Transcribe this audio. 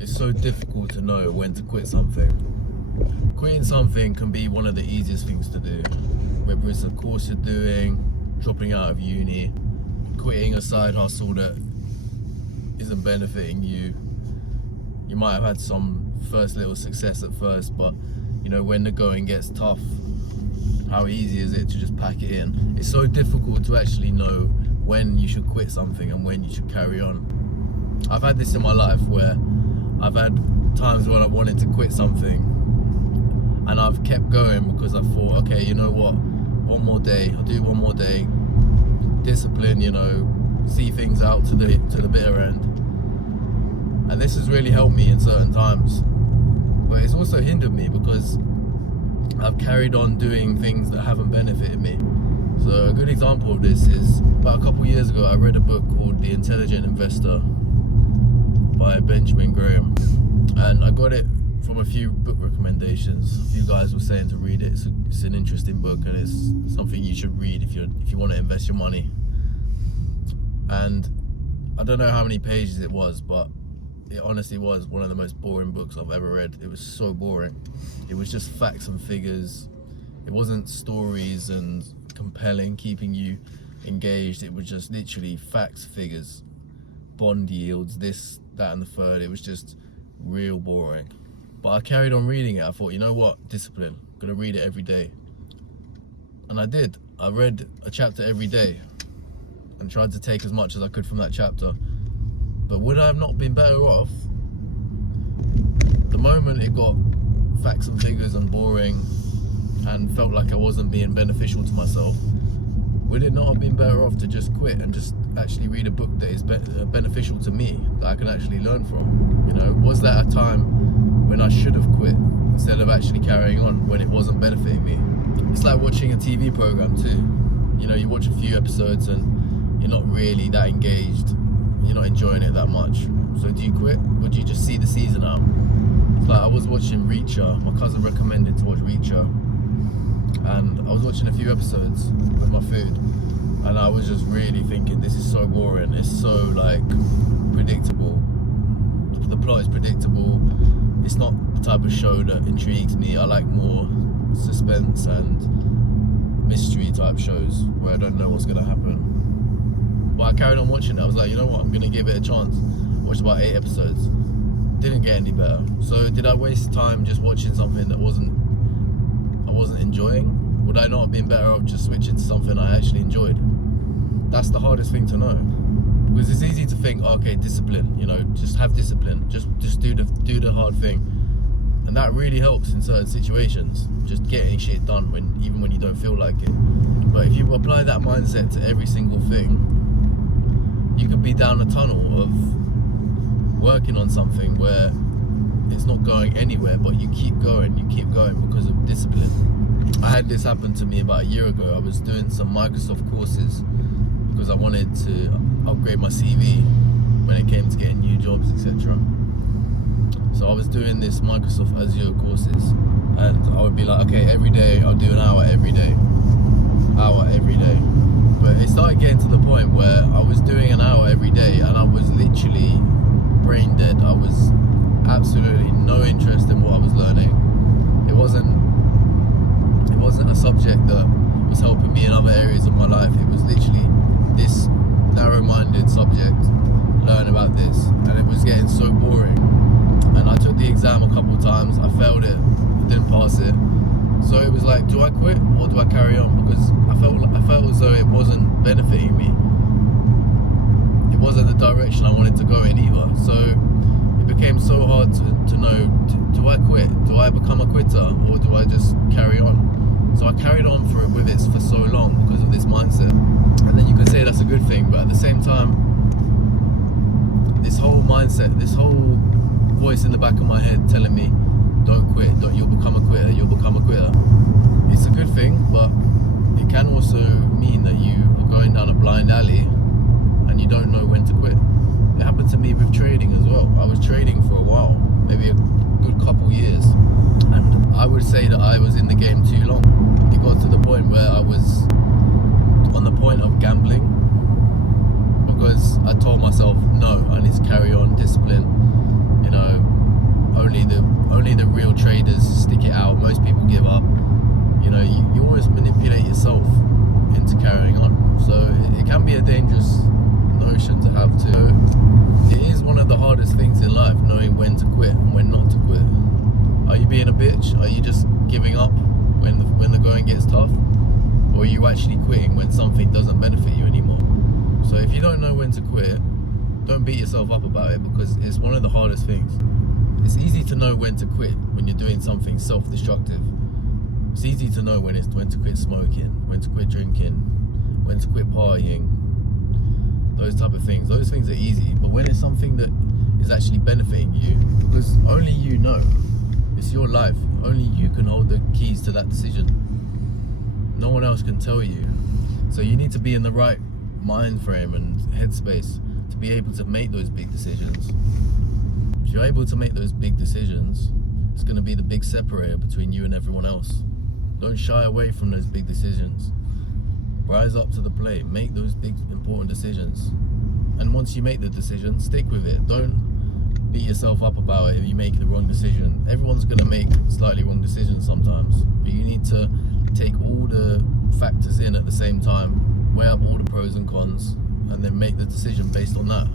It's so difficult to know when to quit something. Quitting something can be one of the easiest things to do. Whether it's a course you're doing, dropping out of uni, quitting a side hustle that isn't benefiting you. You might have had some first little success at first, but you know, when the going gets tough, how easy is it to just pack it in? It's so difficult to actually know when you should quit something and when you should carry on. I've had this in my life where I've had times when I wanted to quit something and I've kept going because I thought, okay, you know what, one more day, I'll do one more day, discipline, you know, see things out to the bitter end. And this has really helped me in certain times, but it's also hindered me because I've carried on doing things that haven't benefited me. So a good example of this is about a couple of years ago I read a book called The Intelligent Investor by Benjamin Graham, and I got it from a few book recommendations. A few guys were saying to read it. It's an interesting book and it's something you should read if you want to invest your money. And I don't know how many pages it was, but it honestly was one of the most boring books I've ever read. It was so boring. It was just facts and figures. It wasn't stories and compelling, keeping you engaged. It was just literally facts, figures, bond yields, this, that and the third. It was just real boring. But I carried on reading it. I thought, you know what, discipline, I'm gonna read it every day. And I did. I read a chapter every day and tried to take as much as I could from that chapter. But would I have not been better off? The moment it got facts and figures and boring and felt like I wasn't being beneficial to myself, would it not have been better off to just quit and just actually read a book that is beneficial to me, that I can actually learn from? You know, was that a time when I should have quit instead of actually carrying on when it wasn't benefiting me? It's like watching a TV program too. You know, you watch a few episodes and you're not really that engaged, you're not enjoying it that much. So do you quit or do you just see the season out? It's like I was watching Reacher. My cousin recommended to watch Reacher, and I was watching a few episodes with my food, and I was just really thinking, this is so boring. It's so like predictable. The plot is predictable. It's not the type of show that intrigues me. I like more suspense and mystery type shows where I don't know what's gonna happen. But I carried on watching it. I was like, you know what, I'm gonna give it a chance. Watched about 8 episodes. Didn't get any better. So did I waste time just watching something that I wasn't enjoying? Would I not have been better off just switching to something I actually enjoyed? That's the hardest thing to know. Because it's easy to think, okay, discipline, you know, just have discipline, just do the hard thing. And that really helps in certain situations, just getting shit done even when you don't feel like it. But if you apply that mindset to every single thing, you could be down a tunnel of working on something where it's not going anywhere, but you keep going because of discipline. I had this happen to me about a year ago. I was doing some Microsoft courses because I wanted to upgrade my CV when it came to getting new jobs, etc. So I was doing this Microsoft Azure courses, and I would be like, okay, every day I'll do an hour every day. But it started getting to the point where I was doing an hour every day and I was literally brain dead. I was absolutely no interest in what I was learning. It wasn't a subject that was helping me in other areas of my life. It was literally this narrow-minded subject, learn about this, and it was getting so boring. And I took the exam a couple of times, I failed it, didn't pass it. So it was like, do I quit or do I carry on? Because I felt as though it wasn't benefiting me. It wasn't the direction I wanted to go in either. So it became so hard to know, do I quit? Do I become a quitter or do I just carry on? So I carried on with it for so long because of this mindset. And then you could say that's a good thing, but at the same time, this whole mindset, this whole voice in the back of my head telling me, don't quit, you'll become a quitter, it's a good thing, but it can also mean that you are going down a blind alley and you don't know when to quit. It happened to me with trading as well. I was trading for a while, maybe a good couple years, and I would say that I was in the game too long. It got to the point where I was on the point of gambling because I told myself, no, I need to carry on, discipline, you know, bitch? Are you just giving up when the going gets tough? Or are you actually quitting when something doesn't benefit you anymore? So if you don't know when to quit, don't beat yourself up about it, because it's one of the hardest things. It's easy to know when to quit when you're doing something self-destructive. It's easy to know when to quit smoking, when to quit drinking, when to quit partying, those type of things. Those things are easy, but when it's something that is actually benefiting you, because only you know, it's your life, only you can hold the keys to that decision. No one else can tell you. So you need to be in the right mind frame and headspace to be able to make those big decisions. If you're able to make those big decisions, it's going to be the big separator between you and everyone else. Don't shy away from those big decisions. Rise up to the plate, make those big important decisions. And once you make the decision, stick with it. Don't beat yourself up about it if you make the wrong decision. Everyone's going to make slightly wrong decisions sometimes, but you need to take all the factors in at the same time, weigh up all the pros and cons, and then make the decision based on that.